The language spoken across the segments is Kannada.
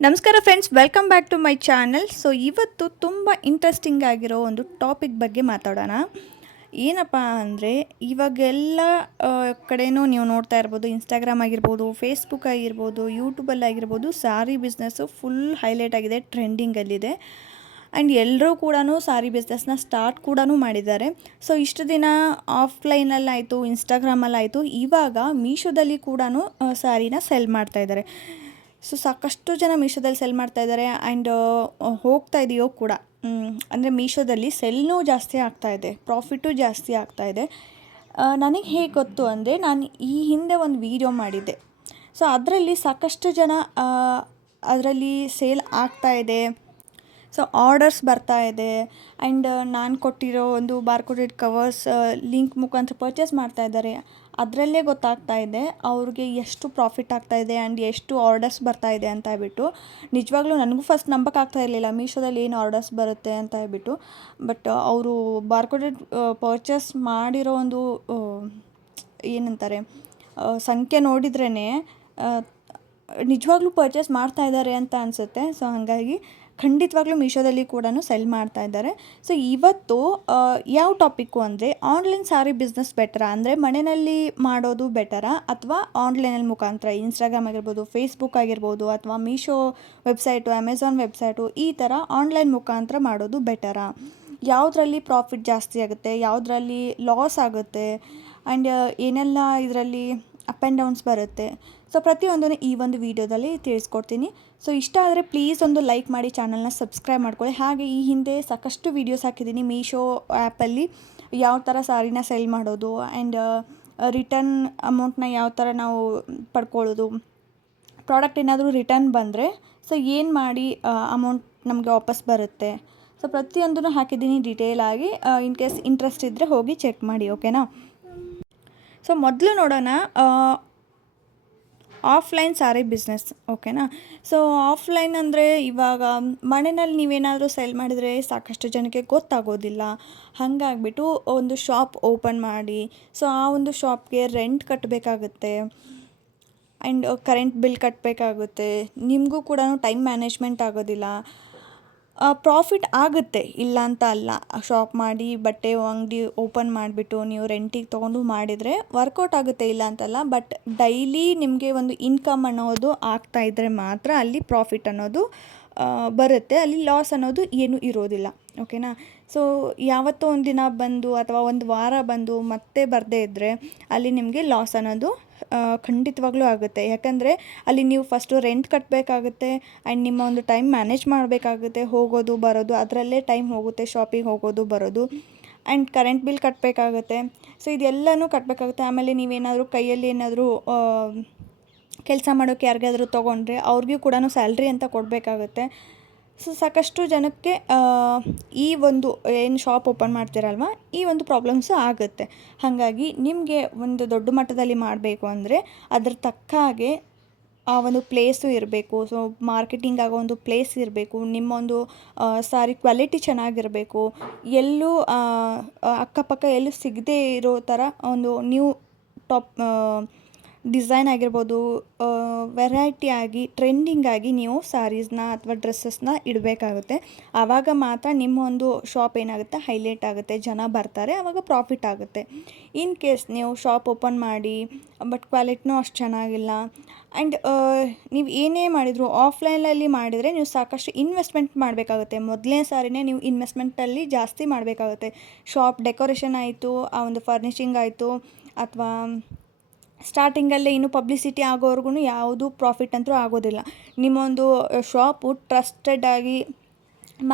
ನಮಸ್ಕಾರ friends, welcome back to my channel. So ಇವತ್ತು ತುಂಬ ಇಂಟ್ರೆಸ್ಟಿಂಗ್ ಆಗಿರೋ ಒಂದು ಟಾಪಿಕ್ ಬಗ್ಗೆ ಮಾತಾಡೋಣ. ಏನಪ್ಪ ಅಂದರೆ, ಇವಾಗೆಲ್ಲ ಕಡೆನೂ ನೀವು ನೋಡ್ತಾ ಇರ್ಬೋದು, ಇನ್ಸ್ಟಾಗ್ರಾಮ್ ಆಗಿರ್ಬೋದು, ಫೇಸ್ಬುಕ್ ಆಗಿರ್ಬೋದು, ಯೂಟ್ಯೂಬಲ್ಲಾಗಿರ್ಬೋದು, ಸಾರಿ ಬಿಸ್ನೆಸ್ಸು ಫುಲ್ ಹೈಲೈಟ್ ಆಗಿದೆ, ಟ್ರೆಂಡಿಂಗಲ್ಲಿದೆ. ಆ್ಯಂಡ್ ಎಲ್ಲರೂ ಕೂಡ ಸಾರಿ ಬಿಸ್ನೆಸ್ನ ಸ್ಟಾರ್ಟ್ ಕೂಡ ಮಾಡಿದ್ದಾರೆ. ಸೊ ಇಷ್ಟು ದಿನ ಆಫ್ಲೈನಲ್ಲಾಯಿತು, ಇನ್ಸ್ಟಾಗ್ರಾಮಲ್ಲಾಯಿತು, ಇವಾಗ ಮೀಶೋದಲ್ಲಿ ಕೂಡ ಸಾರಿನ ಸೆಲ್ ಮಾಡ್ತಾಯಿದ್ದಾರೆ. ಸೊ ಸಾಕಷ್ಟು ಜನ ಮೀಶೋದಲ್ಲಿ ಸೆಲ್ ಮಾಡ್ತಾಯಿದ್ದಾರೆ. ಆ್ಯಂಡ್ ಹೋಗ್ತಾ ಇದೆಯೋ ಕೂಡ, ಅಂದರೆ ಮೀಶೋದಲ್ಲಿ ಸೆಲ್ನೂ ಜಾಸ್ತಿ ಆಗ್ತಾಯಿದೆ, ಪ್ರಾಫಿಟು ಜಾಸ್ತಿ ಆಗ್ತಾಯಿದೆ. ನನಗೆ ಹೇಗೆ ಗೊತ್ತು ಅಂದರೆ, ನಾನು ಈ ಹಿಂದೆ ಒಂದು ವೀಡಿಯೋ ಮಾಡಿದ್ದೆ. ಸೊ ಅದರಲ್ಲಿ ಸಾಕಷ್ಟು ಜನ ಅದರಲ್ಲಿ ಸೇಲ್ ಆಗ್ತಾಯಿದೆ, ಸೊ ಆರ್ಡರ್ಸ್ ಬರ್ತಾ ಇದೆ. ಆ್ಯಂಡ್ ನಾನು ಕೊಟ್ಟಿರೋ ಒಂದು ಬಾರ್ಕೋಡೆಡ್ ಕವರ್ಸ್ ಲಿಂಕ್ ಮುಖಾಂತರ ಪರ್ಚೇಸ್ ಮಾಡ್ತಾ ಇದ್ದಾರೆ. ಅದರಲ್ಲೇ ಗೊತ್ತಾಗ್ತಾ ಇದೆ ಅವ್ರಿಗೆ ಎಷ್ಟು ಪ್ರಾಫಿಟ್ ಆಗ್ತಾಯಿದೆ ಆ್ಯಂಡ್ ಎಷ್ಟು ಆರ್ಡರ್ಸ್ ಬರ್ತಾ ಇದೆ ಅಂತ ಹೇಳ್ಬಿಟ್ಟು. ನಿಜವಾಗ್ಲೂ ನನಗೂ ಫಸ್ಟ್ ನಂಬಕ್ಕಾಗ್ತಾ ಇರಲಿಲ್ಲ ಮೀಶೋದಲ್ಲಿ ಏನು ಆರ್ಡರ್ಸ್ ಬರುತ್ತೆ ಅಂತ ಹೇಳ್ಬಿಟ್ಟು. ಬಟ್ ಅವರು ಬಾರ್ಕೋಡೆಡ್ ಪರ್ಚೇಸ್ ಮಾಡಿರೋ ಒಂದು ಏನಂತಾರೆ ಸಂಖ್ಯೆ ನೋಡಿದ್ರೇ ನಿಜವಾಗ್ಲೂ ಪರ್ಚೇಸ್ ಮಾಡ್ತಾ ಇದ್ದಾರೆ ಅಂತ ಅನಿಸುತ್ತೆ. ಸೊ ಹಾಗಾಗಿ ಖಂಡಿತವಾಗ್ಲೂ ಮೀಶೋದಲ್ಲಿ ಕೂಡ ಸೆಲ್ ಮಾಡ್ತಾ ಇದ್ದಾರೆ. ಸೊ ಇವತ್ತು ಯಾವ ಟಾಪಿಕ್ಕು ಅಂದರೆ, ಆನ್ಲೈನ್ ಸಾರಿ ಬಿಸ್ನೆಸ್ ಬೆಟರಾ, ಅಂದರೆ ಮನೆಯಲ್ಲಿ ಮಾಡೋದು ಬೆಟರಾ ಅಥವಾ ಆನ್ಲೈನಲ್ಲಿ ಮುಖಾಂತರ ಇನ್ಸ್ಟಾಗ್ರಾಮ್ ಆಗಿರ್ಬೋದು, ಫೇಸ್ಬುಕ್ ಆಗಿರ್ಬೋದು, ಅಥವಾ ಮೀಶೋ ವೆಬ್ಸೈಟು, ಅಮೆಝಾನ್ ವೆಬ್ಸೈಟು, ಈ ಥರ ಆನ್ಲೈನ್ ಮುಖಾಂತರ ಮಾಡೋದು ಬೆಟರಾ, ಯಾವುದರಲ್ಲಿ ಪ್ರಾಫಿಟ್ ಜಾಸ್ತಿ ಆಗುತ್ತೆ, ಯಾವುದರಲ್ಲಿ ಲಾಸ್ ಆಗುತ್ತೆ, ಆ್ಯಂಡ್ ಏನೆಲ್ಲ ಇದರಲ್ಲಿ ಅಪ್ ಆ್ಯಂಡ್ ಡೌನ್ಸ್ ಬರುತ್ತೆ. ಸೊ ಪ್ರತಿಯೊಂದನ್ನು ಈ ಒಂದು ವಿಡಿಯೋದಲ್ಲಿ ತಿಳಿಸ್ಕೊಡ್ತೀನಿ. ಸೊ ಇಷ್ಟ ಆದರೆ ಪ್ಲೀಸ್ ಒಂದು ಲೈಕ್ ಮಾಡಿ, ಚಾನಲ್ನ ಸಬ್ಸ್ಕ್ರೈಬ್ ಮಾಡ್ಕೊಳ್ಳಿ. ಹಾಗೆ ಈ ಹಿಂದೆ ಸಾಕಷ್ಟು ವೀಡಿಯೋಸ್ ಹಾಕಿದ್ದೀನಿ ಮೀಶೋ ಆ್ಯಪಲ್ಲಿ ಯಾವ ಥರ ಸಾರಿನ ಸೆಲ್ ಮಾಡೋದು, ಆ್ಯಂಡ್ ರಿಟರ್ನ್ ಅಮೌಂಟ್ನ ಯಾವ ಥರ ನಾವು ಪಡ್ಕೊಳ್ಳೋದು, ಪ್ರಾಡಕ್ಟ್ ಏನಾದರೂ ರಿಟರ್ನ್ ಬಂದರೆ ಸೊ ಏನು ಮಾಡಿ ಅಮೌಂಟ್ ನಮಗೆ ವಾಪಸ್ ಬರುತ್ತೆ. ಸೊ ಪ್ರತಿಯೊಂದನ್ನು ಹಾಕಿದ್ದೀನಿ ಡೀಟೇಲಾಗಿ. ಇನ್ ಕೇಸ್ ಇಂಟ್ರೆಸ್ಟ್ ಇದ್ದರೆ ಹೋಗಿ ಚೆಕ್ ಮಾಡಿ, ಓಕೆನಾ. ಸೊ ಮೊದಲು ನೋಡೋಣ ಆಫ್ಲೈನ್ ಸಾರಿ ಬಿಸ್ನೆಸ್, ಓಕೆನಾ. ಸೊ ಆಫ್ಲೈನ್ ಅಂದರೆ ಇವಾಗ ಮನೆಯಲ್ಲಿ ನೀವೇನಾದರೂ ಸೆಲ್ ಮಾಡಿದರೆ ಸಾಕಷ್ಟು ಜನಕ್ಕೆ ಗೊತ್ತಾಗೋದಿಲ್ಲ. ಹಾಗಾಗ್ಬಿಟ್ಟು ಒಂದು ಶಾಪ್ ಓಪನ್ ಮಾಡಿ, ಸೊ ಆ ಒಂದು ಶಾಪ್ಗೆ ರೆಂಟ್ ಕಟ್ಟಬೇಕಾಗುತ್ತೆ, ಆ್ಯಂಡ್ ಕರೆಂಟ್ ಬಿಲ್ ಕಟ್ಟಬೇಕಾಗುತ್ತೆ. ನಿಮಗೂ ಕೂಡ ಟೈಮ್ ಮ್ಯಾನೇಜ್ಮೆಂಟ್ ಆಗೋದಿಲ್ಲ. ಪ್ರಾಫಿಟ್ ಆಗುತ್ತೆ, ಇಲ್ಲ ಅಂತ ಅಲ್ಲ. ಶಾಪ್ ಮಾಡಿ ಬಟ್ಟೆ ಅಂಗಡಿ ಓಪನ್ ಮಾಡಿಬಿಟ್ಟು ನೀವು ರೆಂಟಿಗೆ ತೊಗೊಂಡು ಮಾಡಿದರೆ ವರ್ಕೌಟ್ ಆಗುತ್ತೆ, ಇಲ್ಲ ಅಂತಲ್ಲ. ಬಟ್ ಡೈಲಿ ನಿಮಗೆ ಒಂದು ಇನ್ಕಮ್ ಅನ್ನೋದು ಆಗ್ತಾಯಿದ್ರೆ ಮಾತ್ರ ಅಲ್ಲಿ ಪ್ರಾಫಿಟ್ ಅನ್ನೋದು ಬರುತ್ತೆ, ಅಲ್ಲಿ ಲಾಸ್ ಅನ್ನೋದು ಏನೂ ಇರೋದಿಲ್ಲ, ಓಕೆನಾ. ಸೊ ಯಾವತ್ತೋ ಒಂದು ದಿನ ಬಂದು ಅಥವಾ ಒಂದು ವಾರ ಬಂದು ಮತ್ತೆ ಬರದೇ ಇದ್ದರೆ ಅಲ್ಲಿ ನಿಮಗೆ ಲಾಸ್ ಅನ್ನೋದು ಖಂಡಿತವಾಗ್ಲೂ ಆಗುತ್ತೆ. ಯಾಕಂದರೆ ಅಲ್ಲಿ ನೀವು ಫಸ್ಟು ರೆಂಟ್ ಕಟ್ಟಬೇಕಾಗುತ್ತೆ, ಆ್ಯಂಡ್ ನಿಮ್ಮ ಒಂದು ಟೈಮ್ ಮ್ಯಾನೇಜ್ ಮಾಡಬೇಕಾಗುತ್ತೆ, ಹೋಗೋದು ಬರೋದು ಅದರಲ್ಲೇ ಟೈಮ್ ಹೋಗುತ್ತೆ, ಶಾಪಿಗೆ ಹೋಗೋದು ಬರೋದು, ಆ್ಯಂಡ್ ಕರೆಂಟ್ ಬಿಲ್ ಕಟ್ಟಬೇಕಾಗುತ್ತೆ. ಸೊ ಇದೆಲ್ಲನೂ ಕಟ್ಟಬೇಕಾಗುತ್ತೆ. ಆಮೇಲೆ ನೀವೇನಾದರೂ ಕೈಯಲ್ಲಿ ಏನಾದರೂ ಕೆಲಸ ಮಾಡೋಕ್ಕೆ ಯಾರಿಗಾದರೂ ತೊಗೊಂಡ್ರೆ ಅವ್ರಿಗೂ ಕೂಡ ಸ್ಯಾಲ್ರಿ ಅಂತ ಕೊಡಬೇಕಾಗುತ್ತೆ. ಸೊ ಸಾಕಷ್ಟು ಜನಕ್ಕೆ ಈ ಒಂದು ಏನು ಶಾಪ್ ಓಪನ್ ಮಾಡ್ತೀರಲ್ವ, ಈ ಒಂದು ಪ್ರಾಬ್ಲಮ್ಸು ಆಗುತ್ತೆ. ಹಾಗಾಗಿ ನಿಮಗೆ ಒಂದು ದೊಡ್ಡ ಮಟ್ಟದಲ್ಲಿ ಮಾಡಬೇಕು ಅಂದರೆ ಅದ್ರ ತಕ್ಕ ಹಾಗೆ ಆ ಒಂದು ಪ್ಲೇಸು ಇರಬೇಕು. ಸೊ ಮಾರ್ಕೆಟಿಂಗ್ ಆಗೋ ಒಂದು ಪ್ಲೇಸ್ ಇರಬೇಕು, ನಿಮ್ಮೊಂದು ಸಾರಿ ಕ್ವಾಲಿಟಿ ಚೆನ್ನಾಗಿರಬೇಕು, ಎಲ್ಲೂ ಅಕ್ಕಪಕ್ಕ ಎಲ್ಲೂ ಸಿಗದೇ ಇರೋ ಥರ ಒಂದು ನ್ಯೂ ಟಾಪ್ ಡಿಸೈನ್ ಆಗಿರ್ಬೋದು, ವೆರೈಟಿ ಆಗಿ ಟ್ರೆಂಡಿಂಗ್ ಆಗಿ ನೀವು ಸ್ಯಾರೀಸ್ನ ಅಥವಾ ಡ್ರೆಸ್ಸಸ್ನ ಇಡಬೇಕಾಗುತ್ತೆ. ಆವಾಗ ಮಾತ್ರ ನಿಮ್ಮ ಒಂದು ಶಾಪ್ ಏನಾಗುತ್ತೆ, ಹೈಲೈಟ್ ಆಗುತ್ತೆ, ಜನ ಬರ್ತಾರೆ, ಆವಾಗ ಪ್ರಾಫಿಟ್ ಆಗುತ್ತೆ. ಇನ್ ಕೇಸ್ ನೀವು ಶಾಪ್ ಓಪನ್ ಮಾಡಿ ಬಟ್ ಕ್ವಾಲಿಟಿನೂ ಅಷ್ಟು ಚೆನ್ನಾಗಿಲ್ಲ, ಆ್ಯಂಡ್ ನೀವು ಏನೇ ಮಾಡಿದರೂ ಆಫ್ಲೈನಲ್ಲಿ ಮಾಡಿದರೆ ನೀವು ಸಾಕಷ್ಟು ಇನ್ವೆಸ್ಟ್ಮೆಂಟ್ ಮಾಡಬೇಕಾಗುತ್ತೆ. ಮೊದಲನೇ ಸಾರಿನೇ ನೀವು ಇನ್ವೆಸ್ಟ್ಮೆಂಟಲ್ಲಿ ಜಾಸ್ತಿ ಮಾಡಬೇಕಾಗುತ್ತೆ. ಶಾಪ್ ಡೆಕೋರೇಷನ್ ಆಯಿತು, ಆ ಒಂದು ಫರ್ನಿಷಿಂಗ್ ಆಯಿತು, ಅಥವಾ ಸ್ಟಾರ್ಟಿಂಗಲ್ಲೇ ಇನ್ನೂ ಪಬ್ಲಿಸಿಟಿ ಆಗೋವರೆಗೂ ಯಾವುದೂ ಪ್ರಾಫಿಟ್ ಅಂತೂ ಆಗೋದಿಲ್ಲ. ನಿಮ್ಮೊಂದು ಶಾಪು ಟ್ರಸ್ಟೆಡ್ ಆಗಿ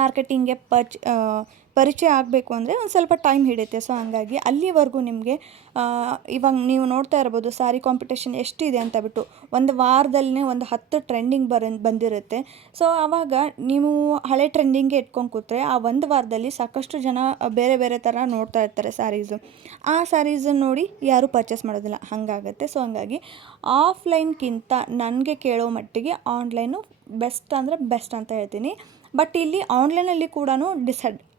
ಮಾರ್ಕೆಟಿಂಗ್ಗೆ ಪರಿಚಯ ಆಗಬೇಕು ಅಂದರೆ ಒಂದು ಸ್ವಲ್ಪ ಟೈಮ್ ಹಿಡಿಯುತ್ತೆ. ಸೊ ಹಾಗಾಗಿ ಅಲ್ಲಿವರೆಗೂ ನಿಮಗೆ ಇವಾಗ ನೀವು ನೋಡ್ತಾ ಇರ್ಬೋದು ಸಾರಿ ಕಾಂಪಿಟೇಷನ್ ಎಷ್ಟಿದೆ ಅಂತ ಬಿಟ್ಟು, ಒಂದು ವಾರದಲ್ಲೇ ಒಂದು 10 ಟ್ರೆಂಡಿಂಗ್ ಬಂದಿರುತ್ತೆ. ಸೊ ಆವಾಗ ನೀವು ಹಳೆ ಟ್ರೆಂಡಿಂಗ್ಗೆ ಇಟ್ಕೊಂಡು ಕೂತ್ರೆ ಆ ಒಂದು ವಾರದಲ್ಲಿ ಸಾಕಷ್ಟು ಜನ ಬೇರೆ ಬೇರೆ ಥರ ನೋಡ್ತಾ ಇರ್ತಾರೆ ಸ್ಯಾರೀಸು. ಆ ಸ್ಯಾರೀಸನ್ನು ನೋಡಿ ಯಾರೂ ಪರ್ಚೇಸ್ ಮಾಡೋದಿಲ್ಲ, ಹಾಗಾಗುತ್ತೆ. ಸೊ ಹಾಗಾಗಿ ಆಫ್ಲೈನ್ಗಿಂತ ನನಗೆ ಕೇಳೋ ಮಟ್ಟಿಗೆ ಆನ್ಲೈನು ಬೆಸ್ಟ್ ಅಂದರೆ ಬೆಸ್ಟ್ ಅಂತ ಹೇಳ್ತೀನಿ. ಬಟ್ ಇಲ್ಲಿ ಆನ್ಲೈನಲ್ಲಿ ಕೂಡ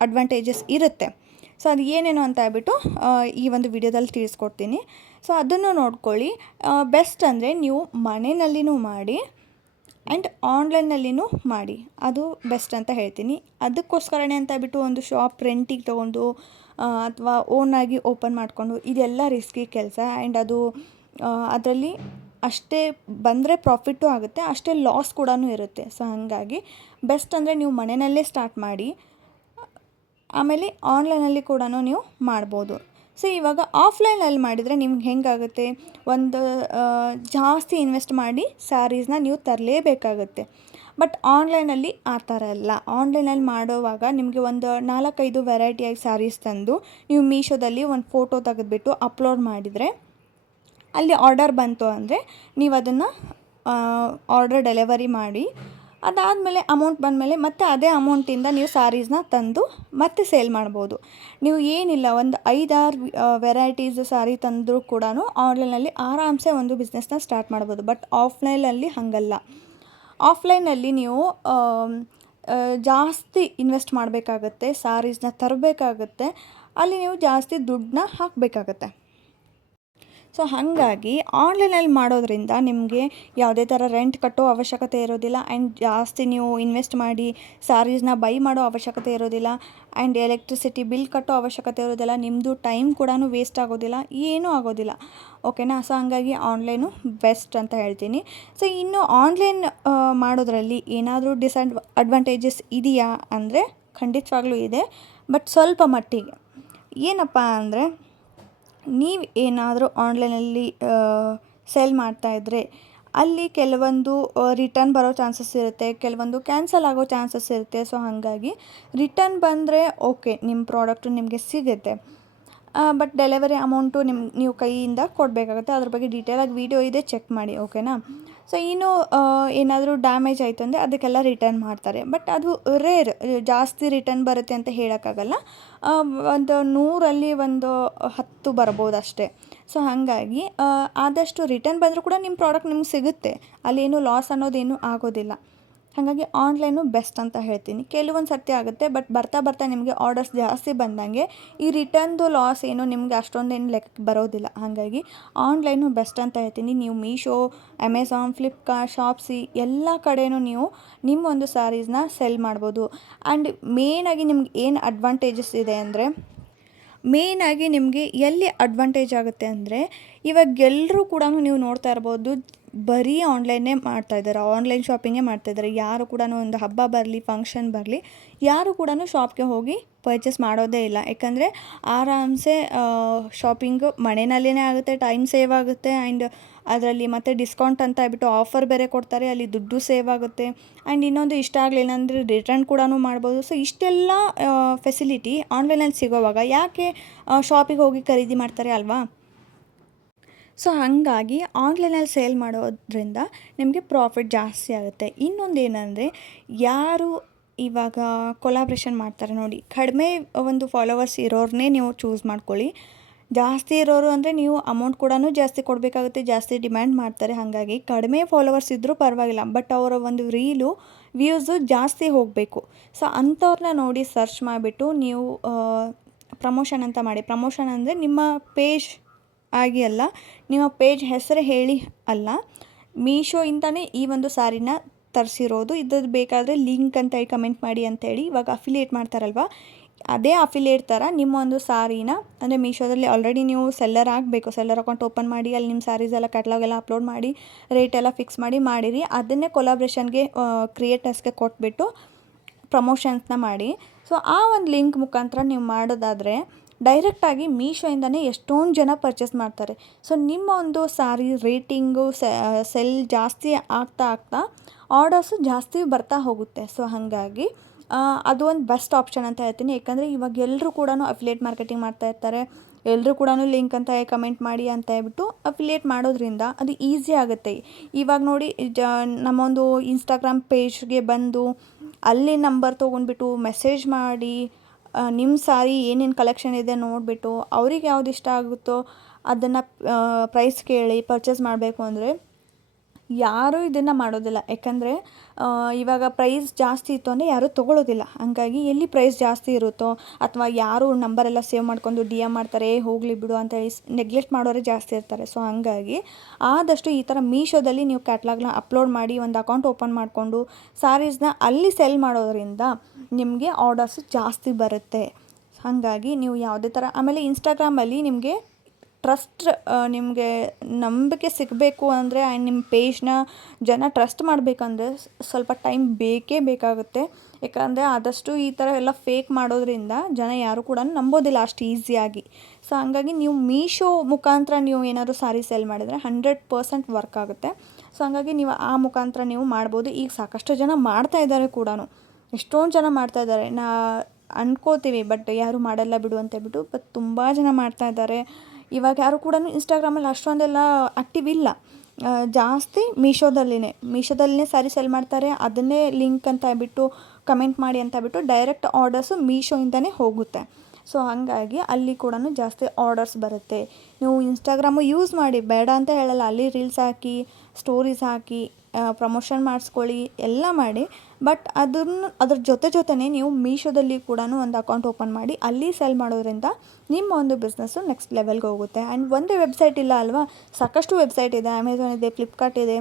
ಅಡ್ವಾಂಟೇಜಸ್ ಇರುತ್ತೆ. ಸೊ ಅದು ಏನೇನು ಅಂತ ಹೇಳ್ಬಿಟ್ಟು ಈ ಒಂದು ವಿಡಿಯೋದಲ್ಲಿ ತಿಳಿಸ್ಕೊಡ್ತೀನಿ. ಸೊ ಅದನ್ನು ನೋಡ್ಕೊಳ್ಳಿ. ಬೆಸ್ಟ್ ಅಂದರೆ ನೀವು ಮನೆಯಲ್ಲಿನೂ ಮಾಡಿ, ಆ್ಯಂಡ್ ಆನ್ಲೈನಲ್ಲಿನೂ ಮಾಡಿ, ಅದು ಬೆಸ್ಟ್ ಅಂತ ಹೇಳ್ತೀನಿ. ಅದಕ್ಕೋಸ್ಕರನೇ ಅಂತ ಬಿಟ್ಟು ಒಂದು ಶಾಪ್ ರೆಂಟಿಗೆ ತೊಗೊಂಡು ಅಥವಾ ಓನಾಗಿ ಓಪನ್ ಮಾಡಿಕೊಂಡು ಇದೆಲ್ಲ ರಿಸ್ಕಿ ಕೆಲಸ. ಆ್ಯಂಡ್ ಅದು ಅದರಲ್ಲಿ ಅಷ್ಟೇ ಬಂದರೆ ಪ್ರಾಫಿಟ್ಟು ಆಗುತ್ತೆ, ಅಷ್ಟೇ ಲಾಸ್ ಕೂಡ ಇರುತ್ತೆ. ಸೊ ಹಾಗಾಗಿ ಬೆಸ್ಟ್ ಅಂದರೆ ನೀವು ಮನೆಯಲ್ಲೇ ಸ್ಟಾರ್ಟ್ ಮಾಡಿ, ಆಮೇಲೆ ಆನ್ಲೈನಲ್ಲಿ ಕೂಡ ನೀವು ಮಾಡ್ಬೋದು. ಸೊ ಇವಾಗ ಆಫ್ಲೈನಲ್ಲಿ ಮಾಡಿದರೆ ನಿಮ್ಗೆ ಹೆಂಗಾಗುತ್ತೆ, ಒಂದು ಜಾಸ್ತಿ ಇನ್ವೆಸ್ಟ್ ಮಾಡಿ ಸ್ಯಾರೀಸ್ನ ನೀವು ತರಲೇಬೇಕಾಗುತ್ತೆ. ಬಟ್ ಆನ್ಲೈನಲ್ಲಿ ಆ ಥರ ಅಲ್ಲ. ಆನ್ಲೈನಲ್ಲಿ ಮಾಡೋವಾಗ ನಿಮಗೆ ಒಂದು 4-5 ವೆರೈಟಿಯಾಗಿ ಸ್ಯಾರೀಸ್ ತಂದು ನೀವು ಮೀಶೋದಲ್ಲಿ ಒಂದು ಫೋಟೋ ತೆಗೆದುಬಿಟ್ಟು ಅಪ್ಲೋಡ್ ಮಾಡಿದರೆ, ಅಲ್ಲಿ ಆರ್ಡರ್ ಬಂತು ಅಂದರೆ ನೀವು ಅದನ್ನು ಆರ್ಡರ್ ಡೆಲಿವರಿ ಮಾಡಿ, ಅದಾದಮೇಲೆ ಅಮೌಂಟ್ ಬಂದಮೇಲೆ ಮತ್ತೆ ಅದೇ ಅಮೌಂಟಿಂದ ನೀವು ಸ್ಯಾರೀಸ್ನ ತಂದು ಮತ್ತೆ ಸೇಲ್ ಮಾಡ್ಬೋದು. ನೀವು ಏನಿಲ್ಲ, ಒಂದು 5-6 ವೆರೈಟೀಸ್ ಸ್ಯಾರಿ ತಂದರೂ ಕೂಡ ಆನ್ಲೈನಲ್ಲಿ ಆರಾಮ್ಸೆ ಒಂದು ಬಿಸ್ನೆಸ್ನ ಸ್ಟಾರ್ಟ್ ಮಾಡ್ಬೋದು. ಬಟ್ ಆಫ್ಲೈನಲ್ಲಿ ಹಾಗಲ್ಲ. ಆಫ್ಲೈನಲ್ಲಿ ನೀವು ಜಾಸ್ತಿ ಇನ್ವೆಸ್ಟ್ ಮಾಡಬೇಕಾಗತ್ತೆ, ಸ್ಯಾರೀಸ್ನ ತರಬೇಕಾಗತ್ತೆ, ಅಲ್ಲಿ ನೀವು ಜಾಸ್ತಿ ದುಡ್ಡನ್ನ ಹಾಕಬೇಕಾಗತ್ತೆ. ಸೊ ಹಾಗಾಗಿ ಆನ್ಲೈನಲ್ಲಿ ಮಾಡೋದ್ರಿಂದ ನಿಮಗೆ ಯಾವುದೇ ಥರ ರೆಂಟ್ ಕಟ್ಟೋ ಅವಶ್ಯಕತೆ ಇರೋದಿಲ್ಲ. ಆ್ಯಂಡ್ ಜಾಸ್ತಿ ನೀವು ಇನ್ವೆಸ್ಟ್ ಮಾಡಿ ಸ್ಯಾರೀಸ್ನ ಬೈ ಮಾಡೋ ಅವಶ್ಯಕತೆ ಇರೋದಿಲ್ಲ. ಆ್ಯಂಡ್ ಎಲೆಕ್ಟ್ರಿಸಿಟಿ ಬಿಲ್ ಕಟ್ಟೋ ಅವಶ್ಯಕತೆ ಇರೋದಿಲ್ಲ. ನಿಮ್ಮದು ಟೈಮ್ ಕೂಡ ವೇಸ್ಟ್ ಆಗೋದಿಲ್ಲ, ಏನೂ ಆಗೋದಿಲ್ಲ. ಓಕೆನಾ? ಸೊ ಹಾಗಾಗಿ ಆನ್ಲೈನು ಬೆಸ್ಟ್ ಅಂತ ಹೇಳ್ತೀನಿ. ಸೊ ಇನ್ನು ಆನ್ಲೈನ್ ಮಾಡೋದ್ರಲ್ಲಿ ಏನಾದರೂ ಅಡ್ವಾಂಟೇಜಸ್ ಇದೆಯಾ ಅಂದರೆ ಖಂಡಿತವಾಗ್ಲೂ ಇದೆ, ಬಟ್ ಸ್ವಲ್ಪ ಮಟ್ಟಿಗೆ. ಏನಪ್ಪ ಅಂದರೆ, ನೀವು ಏನಾದರೂ ಆನ್ಲೈನಲ್ಲಿ ಸೇಲ್ ಮಾಡ್ತಾಯಿದ್ರೆ ಅಲ್ಲಿ ಕೆಲವೊಂದು ರಿಟರ್ನ್ ಬರೋ ಚಾನ್ಸಸ್ ಇರುತ್ತೆ, ಕೆಲವೊಂದು ಕ್ಯಾನ್ಸಲ್ ಆಗೋ ಚಾನ್ಸಸ್ ಇರುತ್ತೆ. ಸೊ ಹಾಗಾಗಿ ರಿಟರ್ನ್ ಬಂದರೆ ಓಕೆ, ನಿಮ್ಮ ಪ್ರಾಡಕ್ಟು ನಿಮಗೆ ಸಿಗುತ್ತೆ. ಬಟ್ ಡೆಲಿವರಿ ಅಮೌಂಟು ನೀವು ಕೈಯಿಂದ ಕೊಡಬೇಕಾಗುತ್ತೆ. ಅದ್ರ ಬಗ್ಗೆ ಡೀಟೇಲಾಗಿ ವೀಡಿಯೋ ಇದೆ, ಚೆಕ್ ಮಾಡಿ. ಓಕೆನಾ? ಸೊ ಇನ್ನು ಏನಾದರೂ ಡ್ಯಾಮೇಜ್ ಆಯಿತು ಅಂದರೆ ಅದಕ್ಕೆಲ್ಲ ರಿಟರ್ನ್ ಮಾಡ್ತಾರೆ. ಬಟ್ ಅದು ರೇರ್, ಜಾಸ್ತಿ ರಿಟರ್ನ್ ಬರುತ್ತೆ ಅಂತ ಹೇಳೋಕ್ಕಾಗಲ್ಲ. ಒಂದು 100ರಲ್ಲಿ ಒಂದು 10 ಬರ್ಬೋದು ಅಷ್ಟೇ. ಸೊ ಹಾಗಾಗಿ ಆದಷ್ಟು ರಿಟರ್ನ್ ಬಂದರೂ ಕೂಡ ನಿಮ್ಮ ಪ್ರಾಡಕ್ಟ್ ನಿಮ್ಗೆ ಸಿಗುತ್ತೆ, ಅಲ್ಲೇನು ಲಾಸ್ ಅನ್ನೋದೇನು ಆಗೋದಿಲ್ಲ. ಹಾಗಾಗಿ ಆನ್ಲೈನು ಬೆಸ್ಟ್ ಅಂತ ಹೇಳ್ತೀನಿ. ಕೆಲವೊಂದು ಸರ್ತಿ ಆಗುತ್ತೆ, ಬಟ್ ಬರ್ತಾ ನಿಮಗೆ ಆರ್ಡರ್ಸ್ ಜಾಸ್ತಿ ಬಂದಂಗೆ ಈ ರಿಟರ್ನ್ದು ಲಾಸ್ ಏನು ನಿಮಗೆ ಅಷ್ಟೊಂದೇನು ಲೆಕ್ಕಕ್ಕೆ ಬರೋದಿಲ್ಲ. ಹಾಗಾಗಿ ಆನ್ಲೈನು ಬೆಸ್ಟ್ ಅಂತ ಹೇಳ್ತೀನಿ. ನೀವು ಮೀಶೋ, ಅಮೆಝಾನ್, ಫ್ಲಿಪ್ಕಾರ್ಟ್, ಶಾಪ್ಸಿ ಎಲ್ಲ ಕಡೆಯೂ ನೀವು ನಿಮ್ಮ ಒಂದು ಸ್ಯಾರೀಸ್ನ ಸೆಲ್ ಮಾಡ್ಬೋದು. ಆ್ಯಂಡ್ ಮೇಯ್ನಾಗಿ ನಿಮ್ಗೆ ಏನು ಅಡ್ವಾಂಟೇಜಸ್ ಇದೆ ಅಂದರೆ, ಮೇಯ್ನಾಗಿ ನಿಮಗೆ ಎಲ್ಲಿ ಅಡ್ವಾಂಟೇಜ್ ಆಗುತ್ತೆ ಅಂದರೆ, ಇವಾಗ ಎಲ್ಲರೂ ಕೂಡ ನೀವು ನೋಡ್ತಾ ಇರ್ಬೋದು, ಬರೀ ಆನ್ಲೈನೇ ಮಾಡ್ತಾಯಿದ್ದಾರೆ, ಆನ್ಲೈನ್ ಶಾಪಿಂಗೇ ಮಾಡ್ತಾಯಿದ್ದಾರೆ. ಯಾರು ಕೂಡ ಒಂದು ಹಬ್ಬ ಬರಲಿ, ಫಂಕ್ಷನ್ ಬರಲಿ, ಯಾರು ಕೂಡ ಶಾಪ್ಗೆ ಹೋಗಿ ಪರ್ಚೇಸ್ ಮಾಡೋದೇ ಇಲ್ಲ. ಯಾಕಂದರೆ ಆರಾಮ್ಸೆ ಶಾಪಿಂಗು ಮನೆಯಲ್ಲೇ ಆಗುತ್ತೆ, ಟೈಮ್ ಸೇವ್ ಆಗುತ್ತೆ. ಆ್ಯಂಡ್ ಅದರಲ್ಲಿ ಮತ್ತೆ ಡಿಸ್ಕೌಂಟ್ ಅಂತ ಹೇಳ್ಬಿಟ್ಟು ಆಫರ್ ಬೇರೆ ಕೊಡ್ತಾರೆ, ಅಲ್ಲಿ ದುಡ್ಡು ಸೇವ್ ಆಗುತ್ತೆ. ಆ್ಯಂಡ್ ಇನ್ನೊಂದು ಇಷ್ಟ ಆಗಲಿಲ್ಲ ಅಂದರೆ ರಿಟರ್ನ್ ಕೂಡ ಮಾಡ್ಬೋದು. ಸೊ ಇಷ್ಟೆಲ್ಲ ಫೆಸಿಲಿಟಿ ಆನ್ಲೈನಲ್ಲಿ ಸಿಗೋವಾಗ ಯಾಕೆ ಶಾಪಿಗೆ ಹೋಗಿ ಖರೀದಿ ಮಾಡ್ತಾರೆ ಅಲ್ವಾ? ಸೊ ಹಾಗಾಗಿ ಆನ್ಲೈನಲ್ಲಿ ಸೇಲ್ ಮಾಡೋದ್ರಿಂದ ನಿಮಗೆ ಪ್ರಾಫಿಟ್ ಜಾಸ್ತಿ ಆಗುತ್ತೆ. ಇನ್ನೊಂದು ಏನಂದರೆ, ಯಾರು ಇವಾಗ ಕೊಲಾಬ್ರೇಷನ್ ಮಾಡ್ತಾರೆ ನೋಡಿ, ಕಡಿಮೆ ಒಂದು ಫಾಲೋವರ್ಸ್ ಇರೋರನ್ನೇ ನೀವು ಚೂಸ್ ಮಾಡ್ಕೊಳ್ಳಿ. ಜಾಸ್ತಿ ಇರೋರು ಅಂದರೆ ನೀವು ಅಮೌಂಟ್ ಕೂಡ ಜಾಸ್ತಿ ಕೊಡಬೇಕಾಗುತ್ತೆ, ಜಾಸ್ತಿ ಡಿಮ್ಯಾಂಡ್ ಮಾಡ್ತಾರೆ. ಹಾಗಾಗಿ ಕಡಿಮೆ ಫಾಲೋವರ್ಸ್ ಇದ್ದರೂ ಪರವಾಗಿಲ್ಲ, ಬಟ್ ಅವರ ಒಂದು ರೀಲು ವ್ಯೂಸು ಜಾಸ್ತಿ ಹೋಗಬೇಕು. ಸೊ ಅಂಥವ್ರನ್ನ ನೋಡಿ ಸರ್ಚ್ ಮಾಡಿಬಿಟ್ಟು ನೀವು ಪ್ರಮೋಷನ್ ಅಂತ ಮಾಡಿ. ಪ್ರಮೋಷನ್ ಅಂದರೆ ನಿಮ್ಮ ಪೇಜ್ ಆಗಿ ಅಲ್ಲ, ನಿಮ್ಮ ಪೇಜ್ ಹೆಸರು ಹೇಳಿ ಅಲ್ಲ, ಮೀಶೋಯಿಂದನೇ ಈ ಒಂದು ಸ್ಯಾರಿನ ತರಿಸಿರೋದು, ಇದ್ದದ್ದು ಬೇಕಾದರೆ ಲಿಂಕ್ ಅಂತ ಹೇಳಿ ಕಮೆಂಟ್ ಮಾಡಿ ಅಂತೇಳಿ ಇವಾಗ ಅಫಿಲಿಯೇಟ್ ಮಾಡ್ತಾರಲ್ವ, ಅದೇ ಅಫಿಲಿಯೇಟ್ ಥರ ನಿಮ್ಮ ಒಂದು ಸ್ಯಾರಿನ, ಅಂದರೆ ಮೀಶೋದಲ್ಲಿ ಆಲ್ರೆಡಿ ನೀವು ಸೆಲ್ಲರ್ ಆಗಬೇಕು, ಸೆಲ್ಲರ್ ಅಕೌಂಟ್ ಓಪನ್ ಮಾಡಿ ಅಲ್ಲಿ ನಿಮ್ಮ ಸ್ಯಾರೀಸ್ ಎಲ್ಲ ಕ್ಯಾಟ್ಲಾಗ್ ಎಲ್ಲ ಅಪ್ಲೋಡ್ ಮಾಡಿ ರೇಟ್ ಎಲ್ಲ ಫಿಕ್ಸ್ ಮಾಡಿರಿ. ಅದನ್ನೇ ಕೊಲಾಬ್ರೇಷನ್ಗೆ ಕ್ರಿಯೇಟರ್ಸ್ಗೆ ಕೊಟ್ಬಿಟ್ಟು ಪ್ರಮೋಷನ್ಸ್ನ ಮಾಡಿ. ಸೊ ಆ ಒಂದು ಲಿಂಕ್ ಮುಖಾಂತರ ನೀವು ಮಾಡೋದಾದರೆ ಡೈರೆಕ್ಟಾಗಿ ಮೀಶೋಯಿಂದನೇ ಎಷ್ಟೊಂದು ಜನ ಪರ್ಚೇಸ್ ಮಾಡ್ತಾರೆ. ಸೊ ನಿಮ್ಮ ಒಂದು ಸ್ಯಾರಿ ರೇಟಿಂಗು ಸೆಲ್ ಜಾಸ್ತಿ ಆಗ್ತಾ ಆರ್ಡರ್ಸು ಜಾಸ್ತಿ ಬರ್ತಾ ಹೋಗುತ್ತೆ. ಸೊ ಹಾಗಾಗಿ ಅದು ಒಂದು ಬೆಸ್ಟ್ ಆಪ್ಷನ್ ಅಂತ ಹೇಳ್ತೀನಿ. ಯಾಕಂದರೆ ಇವಾಗ ಎಲ್ಲರೂ ಕೂಡ ಅಫಿಲಿಯೇಟ್ ಮಾರ್ಕೆಟಿಂಗ್ ಮಾಡ್ತಾಯಿರ್ತಾರೆ, ಎಲ್ಲರೂ ಕೂಡ ಲಿಂಕ್ ಅಂತ ಕಮೆಂಟ್ ಮಾಡಿ ಅಂತ ಹೇಳ್ಬಿಟ್ಟು ಅಫಿಲಿಯೇಟ್ ಮಾಡೋದ್ರಿಂದ ಅದು ಈಸಿ ಆಗುತ್ತೆ. ಇವಾಗ ನೋಡಿ, ನಮ್ಮೊಂದು ಇನ್ಸ್ಟಾಗ್ರಾಮ್ ಪೇಜ್ಗೆ ಬಂದು ಅಲ್ಲಿ ನಂಬರ್ ತೊಗೊಂಡ್ಬಿಟ್ಟು ಮೆಸೇಜ್ ಮಾಡಿ ನಿಮ್ಮ ಸ್ಯಾರಿ ಏನೇನು ಕಲೆಕ್ಷನ್ ಇದೆ ನೋಡಿಬಿಟ್ಟು ಅವ್ರಿಗೆ ಯಾವ್ದು ಇಷ್ಟ ಆಗುತ್ತೋ ಅದನ್ನು ಪ್ರೈಸ್ ಕೇಳಿ ಪರ್ಚೇಸ್ ಮಾಡಬೇಕು ಅಂದರೆ ಯಾರೂ ಇದನ್ನು ಮಾಡೋದಿಲ್ಲ. ಯಾಕಂದರೆ ಇವಾಗ ಪ್ರೈಸ್ ಜಾಸ್ತಿ ಇತ್ತು ಅಂದರೆ ಯಾರೂ ತೊಗೊಳ್ಳೋದಿಲ್ಲ. ಹಂಗಾಗಿ ಎಲ್ಲಿ ಪ್ರೈಸ್ ಜಾಸ್ತಿ ಇರುತ್ತೋ ಅಥವಾ ಯಾರು ನಂಬರೆಲ್ಲ ಸೇವ್ ಮಾಡ್ಕೊಂಡು ಡಿ ಎಮ್ ಮಾಡ್ತಾರೆ, ಹೋಗಲಿ ಬಿಡು ಅಂತ ಹೇಳಿ ನೆಗ್ಲೆಕ್ಟ್ ಮಾಡೋರೇ ಜಾಸ್ತಿ ಇರ್ತಾರೆ. ಸೊ ಹಂಗಾಗಿ ಆದಷ್ಟು ಈ ಥರ ಮೀಶೋದಲ್ಲಿ ನೀವು ಕ್ಯಾಟ್ಲಾಗ್ನ ಅಪ್ಲೋಡ್ ಮಾಡಿ ಒಂದು ಅಕೌಂಟ್ ಓಪನ್ ಮಾಡಿಕೊಂಡು ಸ್ಯಾರೀಸ್ನ ಅಲ್ಲಿ ಸೆಲ್ ಮಾಡೋದ್ರಿಂದ ನಿಮಗೆ ಆರ್ಡರ್ಸ್ ಜಾಸ್ತಿ ಬರುತ್ತೆ. ಹಾಗಾಗಿ ನೀವು ಯಾವುದೇ ಥರ ಆಮೇಲೆ ಇನ್ಸ್ಟಾಗ್ರಾಮಲ್ಲಿ ನಿಮಗೆ ಟ್ರಸ್ಟ್ ನಿಮಗೆ ನಂಬಿಕೆ ಸಿಗಬೇಕು ಅಂದರೆ ನಿಮ್ಮ ಪೇಜ್ನ ಜನ ಟ್ರಸ್ಟ್ ಮಾಡಬೇಕಂದ್ರೆ ಸ್ವಲ್ಪ ಟೈಮ್ ಬೇಕೇ ಬೇಕಾಗುತ್ತೆ. ಯಾಕಂದರೆ ಆದಷ್ಟು ಈ ಥರ ಎಲ್ಲ ಫೇಕ್ ಮಾಡೋದ್ರಿಂದ ಜನ ಯಾರು ಕೂಡ ನಂಬೋದಿಲ್ಲ ಅಷ್ಟು ಈಸಿಯಾಗಿ. ಸೊ ಹಂಗಾಗಿ ನೀವು ಮೀಶೋ ಮುಖಾಂತರ ನೀವು ಏನಾದರೂ ಸಾರಿ ಸೆಲ್ ಮಾಡಿದರೆ 100% ವರ್ಕ್ ಆಗುತ್ತೆ. ಸೊ ಹಂಗಾಗಿ ನೀವು ಆ ಮುಖಾಂತರ ನೀವು ಮಾಡ್ಬೋದು. ಈಗ ಸಾಕಷ್ಟು ಜನ ಮಾಡ್ತಾಯಿದ್ದಾರೆ ಕೂಡ, ಎಷ್ಟೊಂದು ಜನ ಮಾಡ್ತಾಯಿದ್ದಾರೆ. ಅನ್ಕೋತೀವಿ ಬಟ್ ಯಾರು ಮಾಡಲ್ಲ ಬಿಡು ಅಂತೇಳ್ಬಿಟ್ಟು, ಬಟ್ ತುಂಬ ಜನ ಮಾಡ್ತಾಯಿದ್ದಾರೆ. ಇವಾಗ ಯಾರು ಕೂಡ ಇನ್ಸ್ಟಾಗ್ರಾಮಲ್ಲಿ ಅಷ್ಟೊಂದೆಲ್ಲ ಆ್ಯಕ್ಟಿವ್ ಇಲ್ಲ. ಜಾಸ್ತಿ ಮೀಶೋದಲ್ಲಿನೇ ಸ್ಯಾರಿ ಸೆಲ್ ಮಾಡ್ತಾರೆ. ಅದನ್ನೇ ಲಿಂಕ್ ಅಂತ ಹೇಳ್ಬಿಟ್ಟು ಕಮೆಂಟ್ ಮಾಡಿ ಅಂತ ಹೇಳ್ಬಿಟ್ಟು ಡೈರೆಕ್ಟ್ ಆರ್ಡರ್ಸು ಮೀಶೋಯಿಂದನೇ ಹೋಗುತ್ತೆ. ಸೊ ಹಾಗಾಗಿ ಅಲ್ಲಿ ಕೂಡ ಜಾಸ್ತಿ ಆರ್ಡರ್ಸ್ ಬರುತ್ತೆ. ನೀವು ಇನ್ಸ್ಟಾಗ್ರಾಮು ಯೂಸ್ ಮಾಡಿ, ಬೇಡ ಅಂತ ಹೇಳಲ್ಲ. ಅಲ್ಲಿ ರೀಲ್ಸ್ ಹಾಕಿ, ಸ್ಟೋರೀಸ್ ಹಾಕಿ, ಪ್ರಮೋಷನ್ ಮಾಡಿಸ್ಕೊಳ್ಳಿ, ಎಲ್ಲ ಮಾಡಿ. ಬಟ್ ಅದ್ರ ಜೊತೆನೇ ನೀವು ಮೀಶೋದಲ್ಲಿ ಕೂಡ ಒಂದು ಅಕೌಂಟ್ ಓಪನ್ ಮಾಡಿ ಅಲ್ಲಿ ಸೆಲ್ ಮಾಡೋದ್ರಿಂದ ನಿಮ್ಮ ಒಂದು ಬಿಸ್ನೆಸ್ಸು ನೆಕ್ಸ್ಟ್ ಲೆವೆಲ್ಗೆ ಹೋಗುತ್ತೆ. ಆ್ಯಂಡ್ ಒಂದೇ ವೆಬ್ಸೈಟ್ ಇಲ್ಲ ಅಲ್ವಾ, ಸಾಕಷ್ಟು ವೆಬ್ಸೈಟ್ ಇದೆ. ಅಮೆಝಾನ್ ಇದೆ, ಫ್ಲಿಪ್ಕಾರ್ಟ್ ಇದೆ,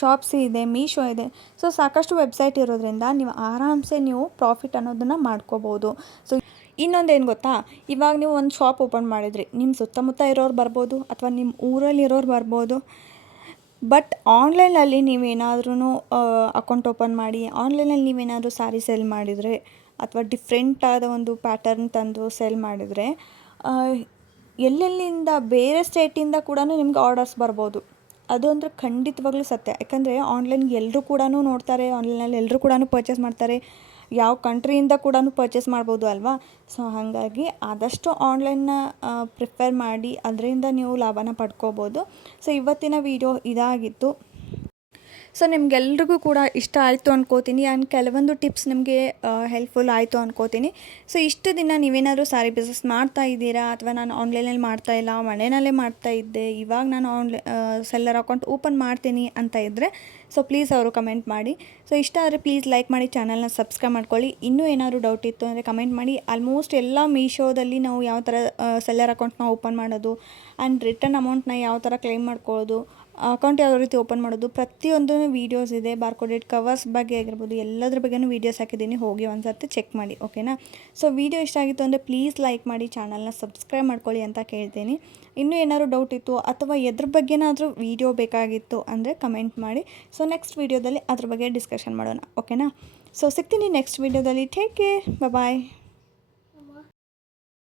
ಶಾಪ್ಸಿ ಇದೆ, ಮೀಶೋ ಇದೆ. ಸೊ ಸಾಕಷ್ಟು ವೆಬ್ಸೈಟ್ ಇರೋದ್ರಿಂದ ನೀವು ಆರಾಮ್ಸೆ ನೀವು ಪ್ರಾಫಿಟ್ ಅನ್ನೋದನ್ನು ಮಾಡ್ಕೋಬೋದು. ಸೊ ಇನ್ನೊಂದೇನು ಗೊತ್ತಾ, ಇವಾಗ ನೀವು ಒಂದು ಶಾಪ್ ಓಪನ್ ಮಾಡಿದ್ರಿ, ನಿಮ್ಮ ಸುತ್ತಮುತ್ತ ಇರೋರು ಬರ್ಬೋದು ಅಥವಾ ನಿಮ್ಮ ಊರಲ್ಲಿ ಇರೋರು ಬರ್ಬೋದು. ಬಟ್ ಆನ್ಲೈನಲ್ಲಿ ನೀವೇನಾದ್ರೂ ಅಕೌಂಟ್ ಓಪನ್ ಮಾಡಿ ಆನ್ಲೈನಲ್ಲಿ ನೀವೇನಾದರೂ ಸ್ಯಾರಿ ಸೆಲ್ ಮಾಡಿದರೆ ಅಥವಾ ಡಿಫ್ರೆಂಟ್ ಆದ ಒಂದು ಪ್ಯಾಟರ್ನ್ ತಂದು ಸೆಲ್ ಮಾಡಿದರೆ ಎಲ್ಲೆಲ್ಲಿಂದ ಬೇರೆ ಸ್ಟೇಟಿಂದ ಕೂಡ ನಿಮ್ಗೆ ಆರ್ಡರ್ಸ್ ಬರ್ಬೋದು. ಅದು ಅಂದರೆ ಖಂಡಿತವಾಗ್ಲೂ ಸತ್ಯ. ಯಾಕಂದರೆ ಆನ್ಲೈನ್ಗೆ ಎಲ್ಲರೂ ಕೂಡ ನೋಡ್ತಾರೆ, ಆನ್ಲೈನಲ್ಲಿ ಎಲ್ಲರೂ ಕೂಡ ಪರ್ಚೇಸ್ ಮಾಡ್ತಾರೆ. ಯಾವ ಕಂಟ್ರಿಯಿಂದ ಕೂಡ ಪರ್ಚೇಸ್ ಮಾಡ್ಬೋದು ಅಲ್ವಾ. ಸೊ ಹಾಗಾಗಿ ಆದಷ್ಟು ಆನ್ಲೈನ್ನ ಪ್ರಿಫರ್ ಮಾಡಿ ಅದರಿಂದ ನೀವು ಲಾಭನ ಪಡ್ಕೋಬೋದು. ಸೊ ಇವತ್ತಿನ ವಿಡಿಯೋ ಇದಾಗಿತ್ತು. ಸೊ ನಿಮ್ಗೆಲ್ರಿಗೂ ಕೂಡ ಇಷ್ಟ ಆಯಿತು ಅನ್ಕೋತೀನಿ. ಆ್ಯಂಡ್ ಕೆಲವೊಂದು ಟಿಪ್ಸ್ ನಿಮಗೆ ಹೆಲ್ಪ್ಫುಲ್ ಆಯಿತು ಅನ್ಕೋತೀನಿ. ಸೊ ಇಷ್ಟು ದಿನ ನೀವೇನಾದರೂ ಸ್ಯಾರಿ ಬಿಸ್ನೆಸ್ ಮಾಡ್ತಾ ಇದ್ದೀರಾ ಅಥವಾ ನಾನು ಆನ್ಲೈನಲ್ಲಿ ಮಾಡ್ತಾಯಿಲ್ಲ, ಮನೆಯಲ್ಲೇ ಮಾಡ್ತಾಯಿದ್ದೆ, ಇವಾಗ ನಾನು ಸೆಲ್ಲರ್ ಅಕೌಂಟ್ ಓಪನ್ ಮಾಡ್ತೀನಿ ಅಂತ ಇದ್ದರೆ ಸೊ ಪ್ಲೀಸ್ ಅವರು ಕಮೆಂಟ್ ಮಾಡಿ. ಸೊ ಇಷ್ಟ ಆದರೆ ಪ್ಲೀಸ್ ಲೈಕ್ ಮಾಡಿ, ಚಾನಲ್ನ ಸಬ್ಸ್ಕ್ರೈಬ್ ಮಾಡ್ಕೊಳ್ಳಿ. ಇನ್ನೂ ಏನಾದರೂ ಡೌಟ್ ಇತ್ತು ಅಂದರೆ ಕಮೆಂಟ್ ಮಾಡಿ. ಆಲ್ಮೋಸ್ಟ್ ಎಲ್ಲ ಮೀಶೋದಲ್ಲಿ ನಾವು ಯಾವ ಥರ ಸೆಲ್ಲರ್ ಅಕೌಂಟ್ನ ಓಪನ್ ಮಾಡೋದು ಆ್ಯಂಡ್ ರಿಟರ್ನ್ ಅಮೌಂಟ್ನ ಯಾವ ಥರ ಕ್ಲೈಮ್ ಮಾಡ್ಕೊಳ್ಳೋದು, ಅಕೌಂಟ್ ಯಾವ ರೀತಿ ಓಪನ್ ಮಾಡೋದು, ಪ್ರತಿಯೊಂದು ವೀಡಿಯೋಸ್ ಇದೆ. ಬಾರ್ಕೋಡೆಡ್ ಕವರ್ಸ್ ಬಗ್ಗೆ ಆಗಿರ್ಬೋದು, ಎಲ್ಲದ್ರ ಬಗ್ಗೆನೂ ವೀಡಿಯೋಸ್ ಹಾಕಿದ್ದೀನಿ, ಹೋಗಿ ಒಂದು ಸರ್ತಿ ಚೆಕ್ ಮಾಡಿ, ಓಕೆನಾ. ಸೊ ವೀಡಿಯೋ ಇಷ್ಟ ಆಗಿತ್ತು ಅಂದರೆ ಪ್ಲೀಸ್ ಲೈಕ್ ಮಾಡಿ, ಚಾನಲ್ನ ಸಬ್ಸ್ಕ್ರೈಬ್ ಮಾಡ್ಕೊಳ್ಳಿ ಅಂತ ಕೇಳ್ತೀನಿ. ಇನ್ನೂ ಏನಾದರೂ ಡೌಟ್ ಇತ್ತು ಅಥವಾ ಎದ್ರ ಬಗ್ಗೆನಾದರೂ ವೀಡಿಯೋ ಬೇಕಾಗಿತ್ತು ಅಂದರೆ ಕಮೆಂಟ್ ಮಾಡಿ. ಸೊ ನೆಕ್ಸ್ಟ್ ವೀಡಿಯೋದಲ್ಲಿ ಅದ್ರ ಬಗ್ಗೆ ಡಿಸ್ಕಷನ್ ಮಾಡೋಣ, ಓಕೆನಾ. ಸೊ ಸಿಗ್ತೀನಿ ನೆಕ್ಸ್ಟ್ ವೀಡಿಯೋದಲ್ಲಿ. ಟೇಕ್ ಕೇರ್, ಬಾಯ್.